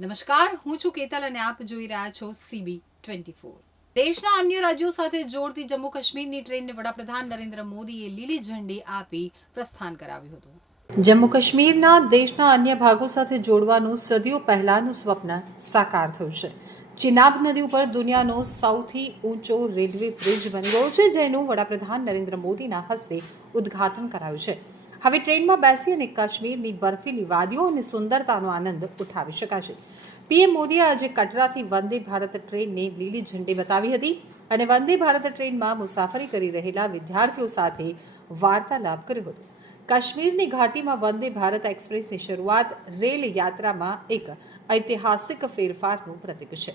નમસ્કાર, હું છું કેતલ અને આપ જોઈ રહ્યા છો સીબી ટ્વેન્ટી ફોર. દેશના અન્ય રાજ્યો સાથે જોડતી જમ્મુ કાશ્મીરની ટ્રેનને વડાપ્રધાન નરેન્દ્ર મોદીએ લીલી ઝંડી આપી પ્રસ્થાન કરાવ્યું હતું. જમ્મુ કાશ્મીરના દેશના અન્ય ભાગો સાથે જોડવાનું સદીઓ પહેલાનું સ્વપ્ન સાકાર થયું છે. ચિનાબ નદી ઉપર દુનિયાનો સૌથી ઊંચો રેલવે બ્રિજ બની ગયો છે, જેનું વડાપ્રધાન નરેન્દ્ર મોદીના હસ્તે ઉદ્ઘાટન કરાયું છે. હવે ટ્રેનમાં બેસી અને કાશ્મીરની બર્ફીલી વાદીઓ અને સુંદરતાનો આનંદ ઉઠાવી શકાશે. પીએમ મોદીએ આજે કટરાથી વંદે ભારત ટ્રેનને લીલી ઝંડી બતાવી હતી અને વંદે ભારત ટ્રેનમાં મુસાફરી કરી રહેલા વિદ્યાર્થીઓ સાથે વાર્તાલાપ કર્યો હતો. કાશ્મીરની ઘાટીમાં વંદે ભારત એક્સપ્રેસની શરૂઆત રેલ યાત્રામાં એક ઐતિહાસિક ફેરફારનું પ્રતીક છે.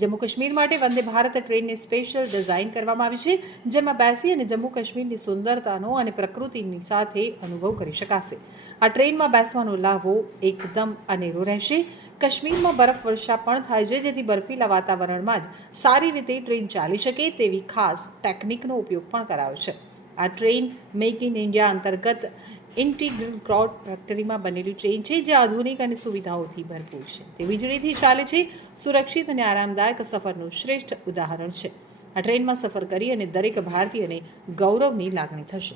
જમ્મુ કાશ્મીર માટે વંદે ભારત ટ્રેનને સ્પેશિયલ ડિઝાઇન કરવામાં આવી છે, જેમાં બેસી અને જમ્મુ કાશ્મીરની સુંદરતાનો અને પ્રકૃતિની સાથે અનુભવ કરી શકાશે. આ ટ્રેનમાં બેસવાનો લાભો એકદમ અનેરો રહેશે. કાશ્મીરમાં બરફ વર્ષા પણ થાય છે, જેથી બર્ફીલા વાતાવરણમાં જ સારી રીતે ટ્રેન ચાલી શકે તેવી ખાસ ટેકનિકનો ઉપયોગ પણ કરાયો છે. આ ટ્રેન મેક ઇન ઇન્ડિયા અંતર્ગત ઇન્ટિગ્રલ ક્રોડ ફેક્ટરીમાં બનેલું ટ્રેન છે, જે આધુનિક અને સુવિધાઓથી ભરપૂર છે. તે વીજળીથી ચાલે છે, સુરક્ષિત અને આરામદાયક સફરનું શ્રેષ્ઠ ઉદાહરણ છે. આ ટ્રેનમાં સફર કરી અને દરેક ભારતીયને ગૌરવની લાગણી થશે.